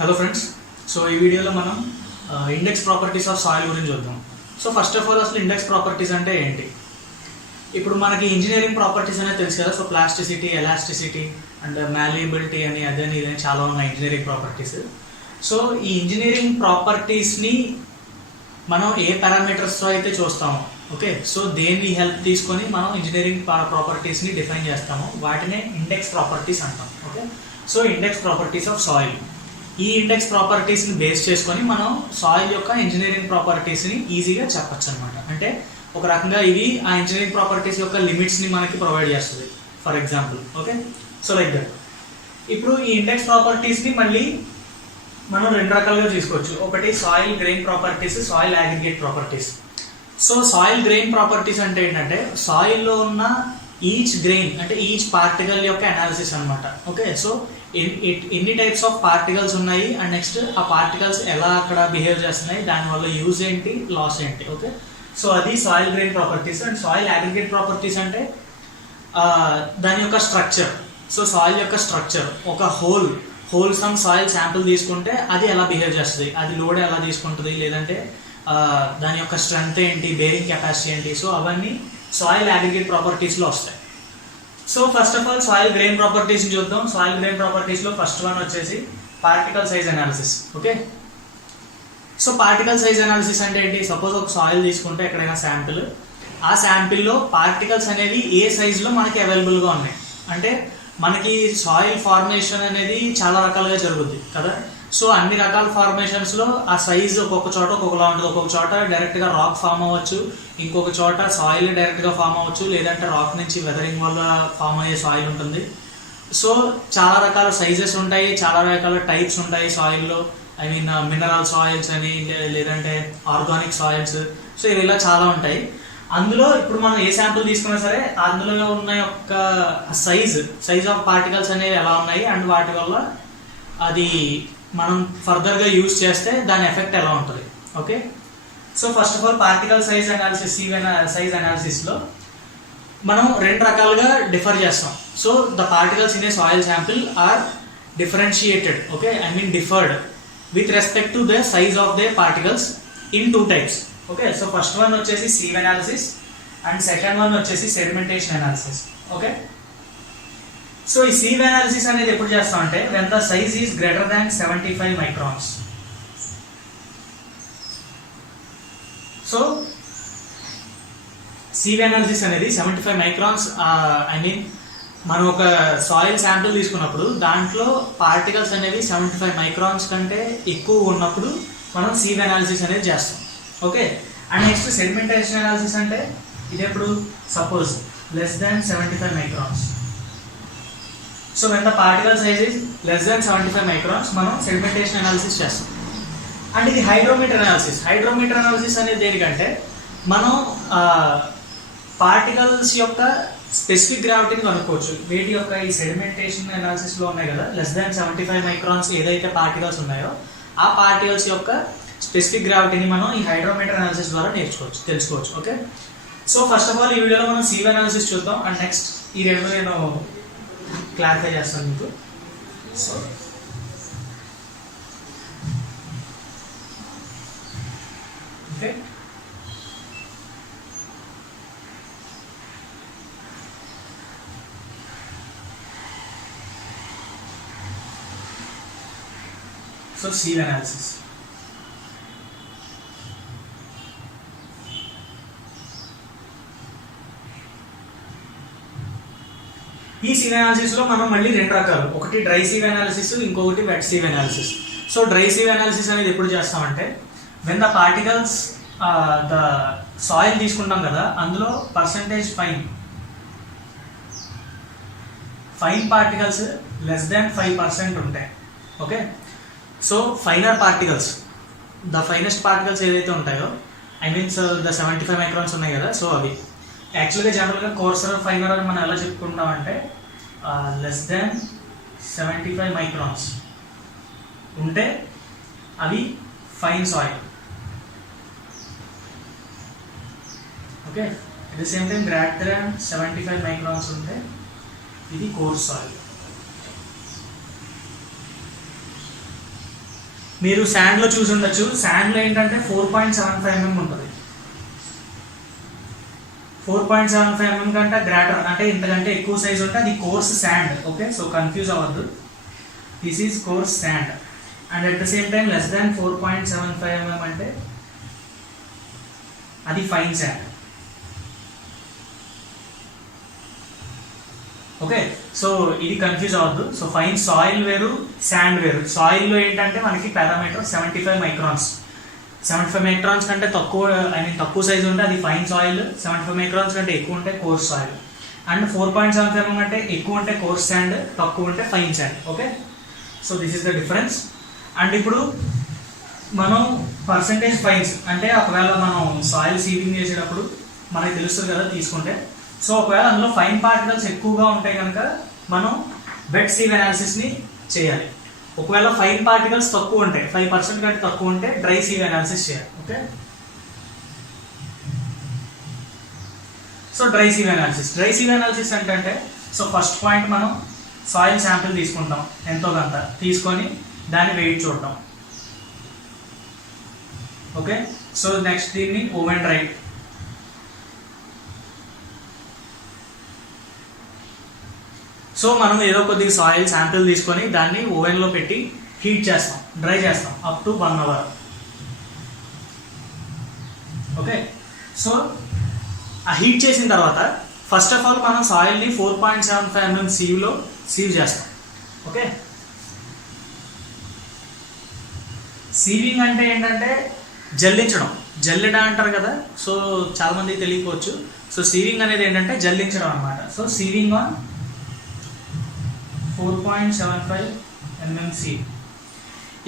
Hello friends. So ఈ వీడియోలో మనం ఇండెక్స్ ప్రాపర్టీస్ ఆఫ్ సాయిల్ గురించి చూద్దాం. సో ఫస్ట్ ఆఫ్ ఆల్ అసలు ఇండెక్స్ ప్రాపర్టీస్ అంటే ఏంటి? ఇప్పుడు మనకి ఇంజనీరింగ్ ప్రాపర్టీస్ అనేది తెలుసు కదా. So plasticity, elasticity and malleability అని అదని ఇదని చాలా ఉన్నాయి ఇంజనీరింగ్ ప్రాపర్టీస్. సో ఈ ఇంజనీరింగ్ ప్రాపర్టీస్ని మనం ఏ పారామీటర్స్తో అయితే చూస్తామో, ఓకే, సో దేన్ని హెల్ప్ తీసుకొని మనం ఇంజనీరింగ్ ప్రాపర్టీస్ని డిఫైన్ చేస్తామో వాటినే ఇండెక్స్ ప్రాపర్టీస్ అంటాం. Okay, so index properties of soil. ఈ ఇండెక్స్ ప్రాపర్టీస్ని బేస్ చేసుకొని మనం సాయిల్ యొక్క ఇంజనీరింగ్ ప్రాపర్టీస్ని ఈజీగా చెప్పచ్చు అనమాట. అంటే ఒక రకంగా ఇవి ఆ ఇంజనీరింగ్ ప్రాపర్టీస్ యొక్క లిమిట్స్ని మనకి ప్రొవైడ్ చేస్తుంది. For example, okay, so like that. ఇప్పుడు ఈ ఇండెక్స్ ప్రాపర్టీస్ని మళ్ళీ మనం రెండు రకాలుగా తీసుకోవచ్చు. ఒకటి soil grain properties, soil aggregate properties. So soil grain properties అంటే ఏంటంటే సాయిల్లో ఉన్న ఈచ్ గ్రెయిన్ అంటే ఈచ్ పార్టికల్ యొక్క అనాలిసిస్ అనమాట. ఓకే, సో ఎన్ని టైప్స్ ఆఫ్ పార్టికల్స్ ఉన్నాయి అండ్ నెక్స్ట్ ఆ పార్టికల్స్ ఎలా అక్కడ బిహేవ్ చేస్తున్నాయి, దానివల్ల యూజ్ ఏంటి, లాస్ ఏంటి. ఓకే, సో అది soil grain properties. And soil aggregate properties అంటే దాని యొక్క స్ట్రక్చర్. సో సాయిల్ యొక్క స్ట్రక్చర్, ఒక హోల్సమ్ సాయిల్ శాంపుల్ తీసుకుంటే అది ఎలా బిహేవ్ చేస్తుంది, అది లోడ్ ఎలా తీసుకుంటుంది, లేదంటే దాని యొక్క స్ట్రెంగ్త్ ఏంటి, బేరింగ్ కెపాసిటీ ఏంటి. సో అవన్నీ సాయిల్ అగ్రిగేట్ ప్రాపర్టీస్లో వస్తాయి. So first of all soil grain ప్రాపర్టీస్ని చూద్దాం. సాయిల్ గ్రెయిన్ ప్రాపర్టీస్లో ఫస్ట్ వన్ వచ్చేసి particle size analysis. Okay, so particle size analysis అంటే ఏంటి? సపోజ్ ఒక సాయిల్ తీసుకుంటే ఎక్కడైనా శాంపిల్, ఆ శాంపిల్లో పార్టికల్స్ అనేవి ఏ సైజులో మనకి అవైలబుల్గా ఉన్నాయి. అంటే మనకి సాయిల్ ఫార్మేషన్ అనేది చాలా రకాలుగా జరుగుద్ది కదా. సో అన్ని రకాల ఫార్మేషన్స్లో ఆ సైజ్ ఒక్కొక్క చోట ఒక్కొక్కలా ఉంటుంది. ఒక్కొక్క చోట డైరెక్ట్గా రాక్ ఫామ్ అవ్వచ్చు, ఇంకొక చోట సాయిల్ డైరెక్ట్గా ఫామ్ అవ్వచ్చు, లేదంటే రాక్ నుంచి వెదరింగ్ వల్ల ఫామ్ అయ్యే సాయిల్ ఉంటుంది. సో చాలా రకాల సైజెస్ ఉంటాయి, చాలా రకాల టైప్స్ ఉంటాయి సాయిల్లో. ఐ మీన్ మినరల్ సాయిల్స్ అని, లేదంటే ఆర్గానిక్ సాయిల్స్. సో ఇవి ఇలా చాలా ఉంటాయి. అందులో ఇప్పుడు మనం ఏ శాంపుల్ తీసుకున్నా సరే అందులో ఉన్న యొక్క సైజ్ ఆఫ్ పార్టికల్స్ అనేవి ఎలా ఉన్నాయి అండ్ వాటి వల్ల అది మనం ఫర్దర్గా యూజ్ చేస్తే దాని ఎఫెక్ట్ ఎలా ఉంటుంది. Okay, so first of all particle size analysis, size అనాలిసిస్లో మనం రెండు రకాలుగా డిఫర్ చేస్తాం. So the particles in a soil sample are differentiated, okay, I mean differed with respect to the size of the particles in two types. Okay, so first one వచ్చేసి sieve analysis and second one వచ్చేసి sedimentation analysis. Okay, so ఈ sieve analysis అనేది ఎప్పుడు చేస్తాం అంటే when the size is greater than 75 microns. So sieve analysis అనేది 75 microns, I mean మనం ఒక సాయిల్ శాంపుల్ తీసుకున్నప్పుడు దాంట్లో పార్టికల్స్ అనేవి 75 మైక్రాన్స్ కంటే ఎక్కువ ఉన్నప్పుడు మనం సీవ్ అనాలిసిస్ అనేది చేస్తాం. Okay, and next sedimentation analysis అంటే ఇది ఎప్పుడు suppose less than 75 microns. So when the particle size is less than 75 microns మనం సెడిమెంటేషన్ అనాలిసిస్ చేస్తాం. అండ్ ఇది హైడ్రోమీటర్ అనాలిసిస్. హైడ్రోమీటర్ అనాలిసిస్ అనేది దేనికంటే మనం పార్టికల్స్ యొక్క స్పెసిఫిక్ గ్రావిటీని కనుక్కోవచ్చు. వీటి యొక్క ఈ సెడిమెంటేషన్ అనాలిసిస్లో ఉన్నాయి కదా, లెస్ దాన్ 75 మైక్రాన్స్ ఏదైతే పార్టికల్స్ ఉన్నాయో ఆ పార్టికల్స్ యొక్క స్పెసిఫిక్ గ్రావిటీని మనం ఈ హైడ్రోమీటర్ అనాలిసిస్ ద్వారా తెలుసుకోవచ్చు. Okay, so first of all ఈ వీడియోలో మనం సీవ్ అనాలిసిస్ చూద్దాం అండ్ నెక్స్ట్ ఈ రెండు నేను క్లారిఫై చేస్తాను మీకు. So okay, so sieve analysis. ఈ సీవ్ అనాలిసిస్లో మనం మళ్ళీ రెండు రకాలు, ఒకటి డ్రై సీవ్ అనాలిసిస్, ఇంకొకటి wet sieve analysis. So dry sieve analysis అనేది ఎప్పుడు చేస్తామంటే when the particles, the soil తీసుకుంటాం కదా, అందులో percentage fine particles less than 5% ఉంటాయి. Okay, so finer particles, the finest particles ఏదైతే ఉంటాయో, ఐ మీన్స్ ద 75 మైక్రాన్స్ ఉన్నాయి కదా, సో అవి యాక్చువల్గా జనరల్గా కోర్సర్, ఫైనర్ అని మనం ఎలా చెప్పుకుంటామంటే లెస్ దాన్ 75 మైక్రాన్స్ ఉంటే అవి fine soil. Okay, at the same time greater than 75 microns ఉంటే ఇది కోర్స్ సాయిల్. మీరు శాండ్లో చూసి ఉండొచ్చు, శాండ్లో ఏంటంటే 4.75 mm ఉంటుంది. 4.75 mm కంటే గ్రేటర్ అంటే ఇంతకంటే ఎక్కువ సైజ్ ఉంటే అది coarse sand. Okay, so confuse అవ్వద్దు. This is coarse sand. And at the same time less than 4.75 mm అంటే అది ఫైన్ శాండ్. ఓకే, సో ఇది కన్ఫ్యూజ్ అవ్వద్దు. సో ఫైన్ సాయిల్ వేరు, శాండ్ వేరు. సాయిల్లో ఏంటంటే మనకి పారామీటర్ 75 మైక్రాన్స్. 75 మైక్రాన్స్ కంటే తక్కువ, ఐ మీన్ తక్కువ సైజ్ ఉంటే అది ఫైన్ సాయిల్. 75 మైక్రాన్స్ కంటే ఎక్కువ ఉంటే కోర్స్ సాయిల్. అండ్ 4.75 mm అంటే ఎక్కువ ఉంటే కోర్స్ శాండ్, తక్కువ ఉంటే fine sand. Okay, so this is the difference. And ఇప్పుడు మనం పర్సంటేజ్ ఫైన్స్ అంటే ఒకవేళ మనం సాయిల్ సీవింగ్ చేసేటప్పుడు మనకి తెలుస్తుంది కదా తీసుకుంటే. సో ఒకవేళ అందులో ఫైన్ పార్టికల్స్ ఎక్కువగా ఉంటాయి కనుక మనం వెట్ సీవ్ అనాలిసిస్ని చేయాలి. ఒకవేళ ఫైన్ పార్టికల్స్ తక్కువ ఉంటాయి, 5% కంటే తక్కువ ఉంటే డ్రై సీవ్ అనాలిసిస్ చేయాలి. Okay, so dry sieve analysis అంటే సో ఫస్ట్ పాయింట్ మనం సాయిల్ శాంపిల్ తీసుకుంటాం, ఎంతో కొంత తీసుకొని దాన్ని వెయిట్ చూడటం. ఓకే, సో నెక్స్ట్ దీన్ని ఓవెన్ డ్రై. సో మనం ఏదో కొద్దిగా సాయిల్ శాంపిల్ తీసుకొని దాన్ని ఓవెన్లో పెట్టి హీట్ చేస్తాం, డ్రై చేస్తాం up to 1 hour. Okay, so ఆ హీట్ చేసిన తర్వాత ఫస్ట్ ఆఫ్ ఆల్ మనం సాయిల్ని 4.75 mm సీవ్లో సీవ్ చేస్తాం. ఓకే, సీవింగ్ అంటే ఏంటంటే జల్లించడం, జల్లెడ అంటారు కదా. సో చాలామంది తెలియకపోవచ్చు. సో సీవింగ్ అనేది ఏంటంటే జల్లించడం అనమాట. So sewing on 4.75 mm sieve.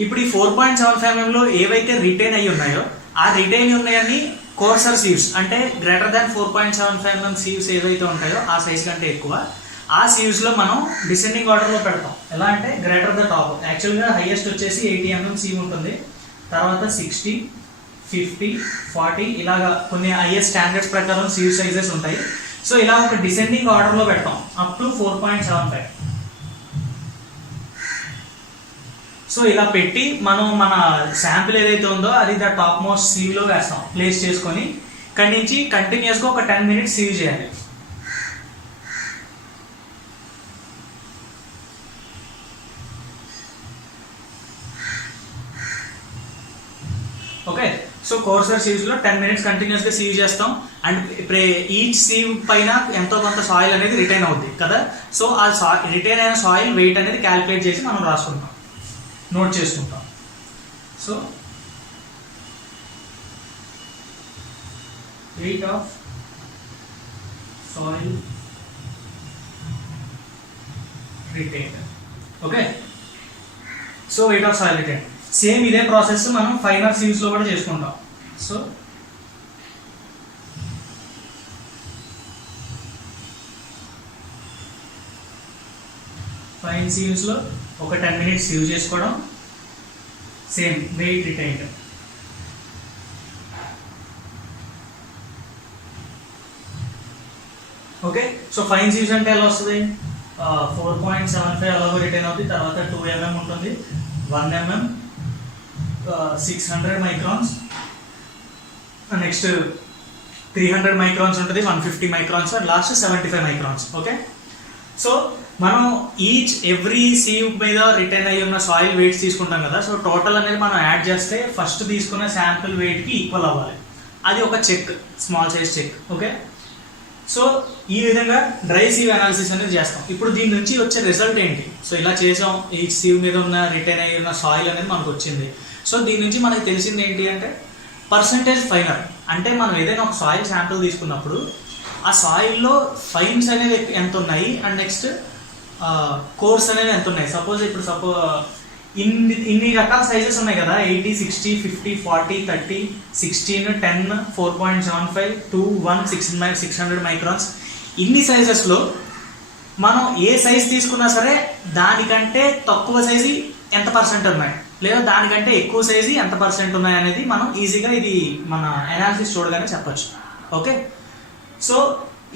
ఇప్పుడు ఈ 4.75 mm లో ఏవైతే రిటైన్ అయ్యి ఉన్నాయో ఆ రిటైన్ ఉన్నాయని కోర్సర్ సీవ్స్ అంటే గ్రేటర్ దాన్ 4.75 mm సీవ్స్ ఏవైతే ఉంటాయో ఆ సైజ్ కంటే ఎక్కువ, ఆ సీవ్స్లో మనం డిసెండింగ్ ఆర్డర్లో పెడతాం. ఎలా అంటే గ్రేటర్ ద టాప్. యాక్చువల్గా హైయెస్ట్ వచ్చేసి 80 mm సీవ్ ఉంటుంది, తర్వాత 60, 50, 40 ఇలాగా కొన్ని హైయెస్ట్ స్టాండర్డ్స్ ప్రకారం సీవ్ సైజెస్ ఉంటాయి. సో ఇలా ఒక డిసెండింగ్ ఆర్డర్లో పెడతాం అప్ టు 4.75. సో ఇలా పెట్టి మనం మన శాంపిల్ ఏదైతే ఉందో అది ద టాప్ మోస్ట్ సీవ్లో వేస్తాం, ప్లేస్ చేసుకొని ఇక్కడి నుంచి కంటిన్యూస్గా ఒక 10 minutes సీవ్ చేయాలి. ఓకే, సో కోర్సర్ సీవ్స్లో 10 minutes కంటిన్యూస్గా సీవ్ చేస్తాం. అండ్ ఈచ్ సీవ్ పైన ఎంతో కొంత సాయిల్ అనేది రిటైన్ అవుద్ది కదా. సో ఆ రిటైన్ అయిన సాయిల్ వెయిట్ అనేది క్యాలిక్యులేట్ చేసి మనం రాసుకుంటాం, నోట్ చేసుకుంటాం. So weight of soil retain. Okay, so weight of soil retain same ఇదే ప్రాసెస్ మనం ఫైనర్ సీవ్స్లో కూడా చేసుకుంటాం. సో ఫైన్ సీవ్స్లో ఒక 10 minutes సీవ్ చేసుకోవడం, same wait retained. Okay, so fine sieves అంటే ఎలా వస్తుంది? 4.75 అలాగో రిటైన్ అవుతుంది, తర్వాత 2 mm ఉంటుంది, 1 mm, 600 మైక్రాన్స్, నెక్స్ట్ 300 మైక్రాన్స్ ఉంటుంది, 150 microns, and last 75 microns. Okay, so మనం ఎవ్రీ సీవ్ మీద రిటైన్ అయ్యి ఉన్న సాయిల్ వెయిట్స్ తీసుకుంటాం కదా. సో టోటల్ అనేది మనం యాడ్ చేస్తే ఫస్ట్ తీసుకున్న శాంపిల్ వెయిట్కి ఈక్వల్ అవ్వాలి. అది ఒక check, small size check. Okay, so ఈ విధంగా డ్రై సీవ్ అనాలిసిస్ అనేది చేస్తాం. ఇప్పుడు దీని నుంచి వచ్చే రిజల్ట్ ఏంటి? సో ఇలా చేసాం, ఈ సీవ్ మీద ఉన్న రిటైన్ అయ్యి ఉన్న సాయిల్ అనేది మనకు వచ్చింది. సో దీని నుంచి మనకి తెలిసింది ఏంటి అంటే పర్సంటేజ్ ఫైనర్. అంటే మనం ఏదైనా ఒక సాయిల్ శాంపిల్ తీసుకున్నప్పుడు ఆ సాయిల్లో ఫైన్స్ అనేవి ఎంత ఉన్నాయి అండ్ నెక్స్ట్ కోర్స్ అనేవి ఎంత ఉన్నాయి. ఇప్పుడు ఇన్ని రకాల సైజెస్ ఉన్నాయి కదా, 80, 60, 50, 40, 30, 16, 10, 4.75, 2, 1, 600 మైక్రాన్స్. ఇన్ని సైజెస్లో మనం ఏ సైజ్ తీసుకున్నా సరే దానికంటే తక్కువ సైజు ఎంత పర్సెంట్ ఉన్నాయి, లేదా దానికంటే ఎక్కువ సైజు ఎంత పర్సెంట్ ఉన్నాయి అనేది మనం ఈజీగా ఇది మన అనాలిసిస్ చూడగానే చెప్పచ్చు. ఓకే, సో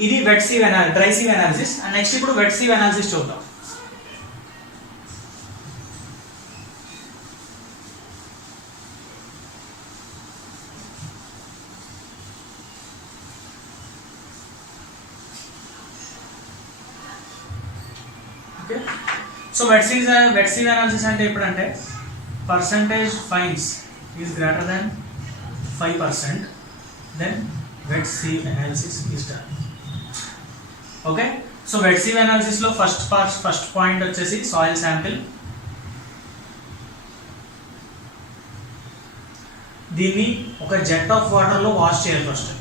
ఇది dry sieve analysis. And next ఇప్పుడు వెట్ సీవ్ అనాలిసిస్ చూద్దాం. సో వెట్ sieve అనాలిసిస్ అంటే ఎప్పుడంటే percentage fines is greater than 5%, then wet sieve analysis is done. Okay, so wet sieve analysis లో first point వచ్చేసి soil sample. దీన్ని ఒక jet of water లో wash చేయాలి first.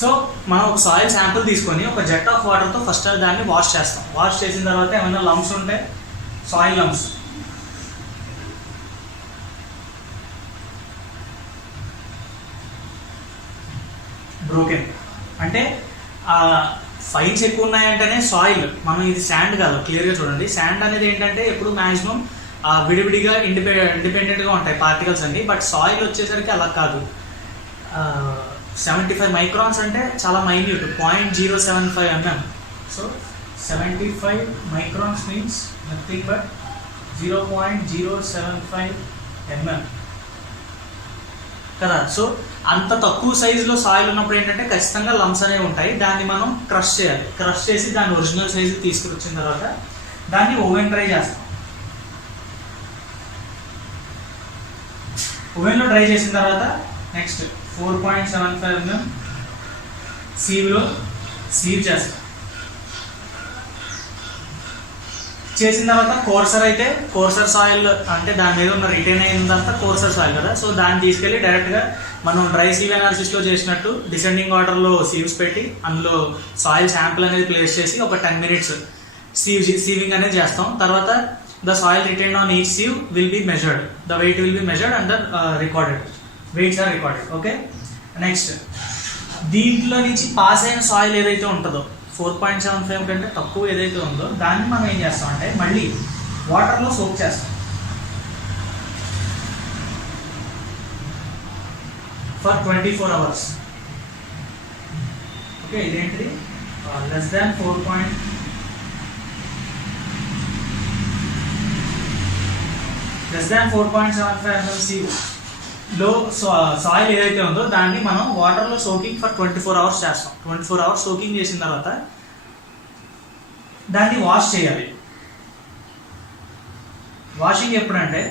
So మనం ఒక సాయిల్ శాంపుల్ తీసుకొని ఒక జెట్ ఆఫ్ వాటర్తో ఫస్ట్ దాన్ని వాష్ చేస్తాం. వాష్ చేసిన తర్వాత ఏమైనా లంప్స్ ఉంటే సాయిల్ లంప్స్, బ్రోకెన్ అంటే ఫైన్స్ ఎక్కువ ఉన్నాయంటేనే సాయిల్, మనం ఇది శాండ్ కాదు, క్లియర్గా చూడండి. శాండ్ అనేది ఏంటంటే ఎప్పుడు మ్యాక్సిమం విడివిడిగా ఇండిపెండెంట్గా ఉంటాయి పార్టికల్స్ అన్ని. బట్ సాయిల్ వచ్చేసరికి అలా కాదు. 75 మైక్రాన్స్ అంటే చాలా minute, 0.075 mm. So 75 microns means nothing but 0.075 mm కదా. సో అంత తక్కువ సైజులో సాయిల్ ఉన్నప్పుడు ఏంటంటే ఖచ్చితంగా లంప్స్ అనేవి ఉంటాయి. దాన్ని మనం క్రష్ చేయాలి. క్రష్ చేసి దాన్ని ఒరిజినల్ సైజు తీసుకొచ్చిన తర్వాత దాన్ని ఓవెన్ డ్రై చేస్తాం. ఓవెన్లో డ్రై చేసిన తర్వాత నెక్స్ట్ 4.75 mm సీవ్లో సీవ్ చేస్తాం. చేసిన తర్వాత కోర్సర్ సాయిల్ అంటే దాని మీద ఉన్న రిటైన్ అయిందంతా కోర్సర్ సాయిల్ కదా. సో దాన్ని తీసుకెళ్ళి డైరెక్ట్గా మనం డ్రై sieve అనాలిసిస్లో చేసినట్టు డిసెండింగ్ వాటర్లో సీవ్స్ పెట్టి అందులో సాయిల్ శాంపుల్ అనేది ప్లేస్ చేసి ఒక 10 minutes సీవింగ్ అనేది చేస్తాం. తర్వాత the soil retain on each sieve will be measured, the weight will be measured and recorded, weights are recorded. Okay, next దీంట్లో నుంచి పాస్ అయిన సాయిల్ ఏదైతే ఉంటుందో 4.75 కంటే తక్కువ ఏదైతే ఉందో దాన్ని మనం ఏం చేస్తాం అంటే మళ్ళీ వాటర్లో సోక్ చేస్తాం ఫర్ 24 hours. ఓకే, ఇదేంటిది లెస్ దాన్ 4.75 mm sieve లో సాయిల్ ఏదైతే ఉందో దాన్ని మనం వాటర్లో సోకింగ్ ఫర్ 24 hours చేస్తాం. 24 hours సోకింగ్ చేసిన తర్వాత దాన్ని వాష్ చేయాలి. వాషింగ్ ఎప్పుడంటే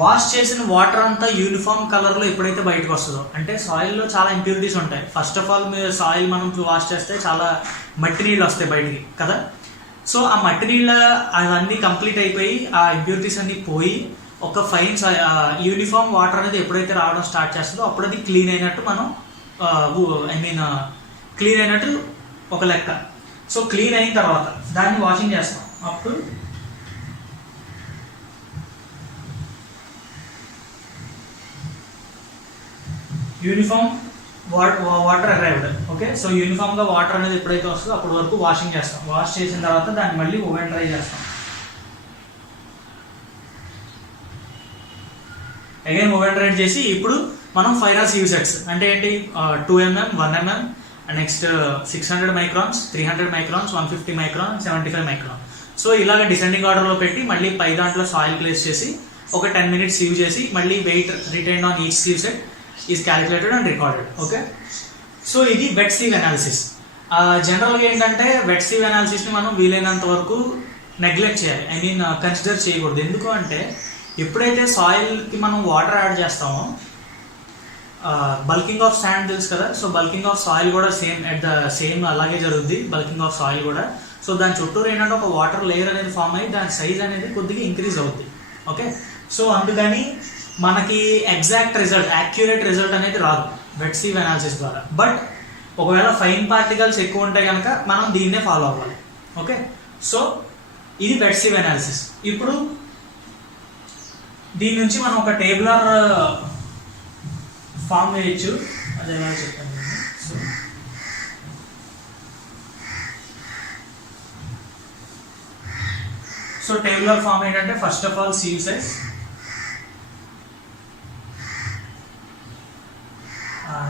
వాష్ చేసిన వాటర్ అంతా యూనిఫామ్ కలర్లో ఎప్పుడైతే బయటకు వస్తుందో, అంటే సాయిల్లో చాలా ఇంప్యూరిటీస్ ఉంటాయి. ఫస్ట్ ఆఫ్ ఆల్ మీరు సాయిల్ మనం వాష్ చేస్తే చాలా మట్టి నీళ్ళు వస్తాయి బయటికి కదా. సో ఆ మట్టి నీళ్ళ అవన్నీ కంప్లీట్ అయిపోయి ఆ ఇంప్యూరిటీస్ అన్నీ పోయి ఒక ఫైన్ యూనిఫామ్ వాటర్ అనేది ఎప్పుడైతే రావడం స్టార్ట్ చేస్తుందో అప్పుడు అది క్లీన్ అయినట్టు మనం క్లీన్ అయినట్టు ఒక లెక్క. సో క్లీన్ అయిన తర్వాత దాన్ని వాషింగ్ చేస్తాం. అప్పుడు uniform water arrived. Okay, so యూనిఫామ్గా వాటర్ అనేది ఎప్పుడైతే వస్తుందో అప్పటి వరకు వాషింగ్ చేస్తాం. వాష్ చేసిన తర్వాత దాన్ని మళ్ళీ ఓవెన్ డ్రై చేస్తాం. అగైన్ ఓవెన్ డ్రై చేసి ఇప్పుడు మనం 5 sieve sets అంటే ఏంటి 2 mm, 1 mm, next 600 microns, 300 microns, 150 micron, 75 micron. So ఇలాగ డిసెండింగ్ ఆర్డర్లో పెట్టి మళ్ళీ పై దాంట్లో సాయిల్ ప్లేస్ చేసి ఒక 10 minutes సీవ్ చేసి మళ్ళీ weight retain on each sieve set is calculated and recorded. Okay, so ఇది వెట్ sieve అనాలిసిస్. జనరల్గా ఏంటంటే వెట్ sieve అనాలిసిస్ని మనం వీలైనంత వరకు నెగ్లెక్ట్ చేయాలి, కన్సిడర్ చేయకూడదు. ఎందుకు అంటే ఎప్పుడైతే సాయిల్కి మనం వాటర్ యాడ్ చేస్తామో బల్కింగ్ ఆఫ్ శాండ్ తెలుసు కదా. సో బల్కింగ్ ఆఫ్ సాయిల్ కూడా సేమ్ అలాగే జరుగుద్ది, బల్కింగ్ ఆఫ్ సాయిల్ కూడా. సో దాని చుట్టూరు ఏంటంటే ఒక వాటర్ లేయర్ అనేది ఫామ్ అయ్యి దాని సైజ్ అనేది కొద్దిగా ఇంక్రీజ్ అవుద్ది. ఓకే, సో అందుకని మనకి ఎగ్జాక్ట్ రిజల్ట్, యాక్యురేట్ రిజల్ట్ అనేది రాదు వెట్ sieve అనాలిసిస్ ద్వారా. బట్ ఒకవేళ ఫైన్ పార్టికల్స్ ఎక్కువ ఉంటే కనుక మనం దీన్నే ఫాలో అవ్వాలి. ఓకే, సో ఇది వెట్ sieve అనాలిసిస్. ఇప్పుడు దీని నుంచి మనం ఒక టేబులర్ ఫామ్ వేయచ్చు, అదే చెప్పాను. సో టేబులర్ ఫామ్ ఏంటంటే first of all sieve size,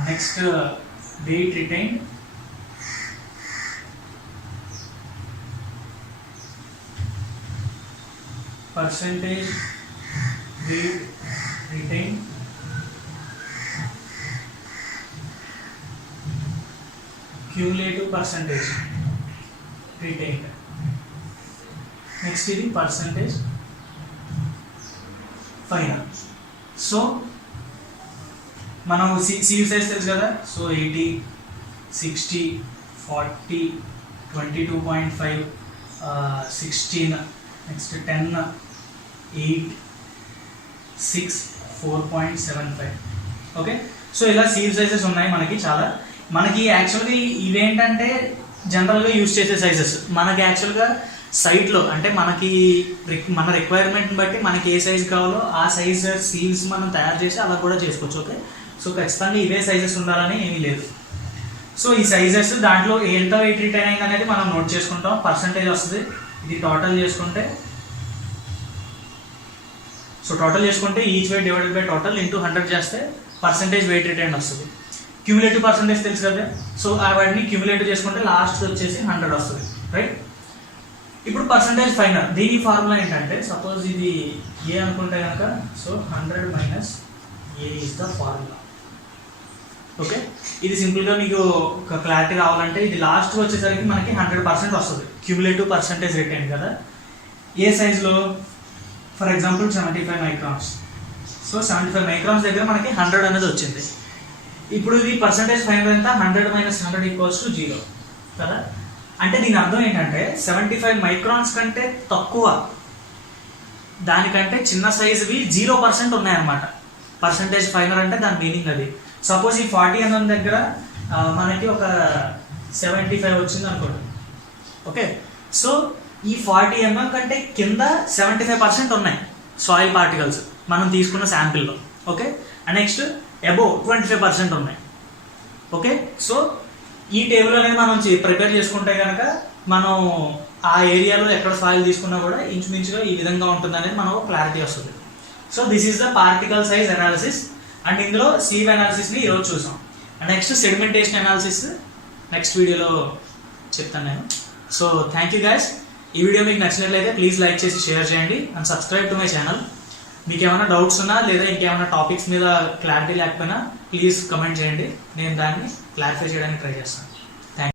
next weight retained, percentage weight retained, cumulative percentage retained. Next ఇది పర్సంటేజ్ ఫైనల్. సో మనం సివి సైజ్ తెలుసు కదా. So 80, 60, 40, 22.5, 16, next 10, 8, 6, 4.75. ఓకే. సో ఇలా సివి సైజెస్ ఉన్నాయి మనకి చాలా. మనకి యాక్చువల్గా ఇవేంటంటే జనరల్గా యూజ్ చేసే సైజెస్. మనకి యాక్చువల్గా సైట్లో అంటే మనకి మన రిక్వైర్మెంట్ని బట్టి మనకి ఏ సైజ్ కావాలో ఆ సైజ్ సీల్స్ మనం తయారు చేసి అలా కూడా చేసుకోవచ్చు. ఓకే. సో ఖచ్చితంగా ఇవే సైజెస్ ఉండాలని ఏమీ లేదు. సో ఈ సైజెస్ దాంట్లో ఎంత వెయిట్ రిటైన్ అయింది అనేది మనం నోట్ చేసుకుంటాం. పర్సంటేజ్ వస్తుంది. ఇది టోటల్ చేసుకుంటే each wait divided by total into 100 చేస్తే పర్సంటేజ్ వెయిట్ రిటైన్ వస్తుంది. క్యూములేటివ్ పర్సంటేజ్ తెలుసు కదా. సో వాటిని క్యూములేటివ్ చేసుకుంటే లాస్ట్ వచ్చేసి 100 వస్తుంది. రైట్. ఇప్పుడు పర్సంటేజ్ ఫైనల్. దీని ఫార్ములా ఏంటంటే సపోజ్ ఇది ఏ అనుకుంటే కనుక so 100 minus A is the formula. Okay. ఇది సింపుల్గా మీకు ఒక క్లారిటీ రావాలంటే ఇది లాస్ట్ వచ్చేసరికి మనకి 100% వస్తుంది. క్యూములేటివ్ పర్సంటేజ్ రిటైన్ కదా. ఏ సైజులో for example 75 microns. So 75 microns దగ్గర మనకి 100 అనేది వచ్చింది. ఇప్పుడు ఇది పర్సంటేజ్ ఫైనల్ ఎంత 100 మైనస్ 100 ఈక్వల్స్ టు 0 కదా. అంటే దీని అర్థం ఏంటంటే 75 మైక్రాన్స్ కంటే తక్కువ దానికంటే చిన్న సైజువి 0% ఉన్నాయన్నమాట. పర్సంటేజ్ ఫైనల్ అంటే దాని మీనింగ్ అది. సపోజ్ ఈ 40 mm దగ్గర మనకి ఒక 75 వచ్చింది అనుకోండి. ఓకే. సో ఈ 40 mm కంటే కింద 75% ఉన్నాయి సాయిల్ పార్టికల్స్ మనం తీసుకున్న శాంపిల్లో. ఓకే. నెక్స్ట్ అబోవ్ 25% ఉన్నాయి. ఓకే. సో ఈ టేబుల్ అనేది మనం ప్రిపేర్ చేసుకుంటే కనుక మనం ఆ ఏరియాలో ఎక్కడ సాయిల్ తీసుకున్నా కూడా ఇంచుమించుగా ఈ విధంగా ఉంటుంది అనేది మనకు క్లారిటీ వస్తుంది. So this is the particle size analysis. And ఇందులో సివ్ అనాలిసిస్ని ఈరోజు చూసాం. నెక్స్ట్ సెడిమెంటేషన్ అనాలిసిస్ నెక్స్ట్ వీడియోలో చెప్తాను నేను. So thank you guys. ఈ వీడియో మీకు నచ్చినట్లయితే ప్లీజ్ లైక్ చేసి షేర్ చేయండి and subscribe to my channel. మీకు ఏమైనా డౌట్స్ ఉన్నా లేదా ఇంకేమైనా టాపిక్స్ మీద క్లారిటీ లేకపోయినా ప్లీజ్ కమెంట్ చేయండి. నేను దాన్ని క్లారిఫై చేయడానికి ట్రై చేస్తాను.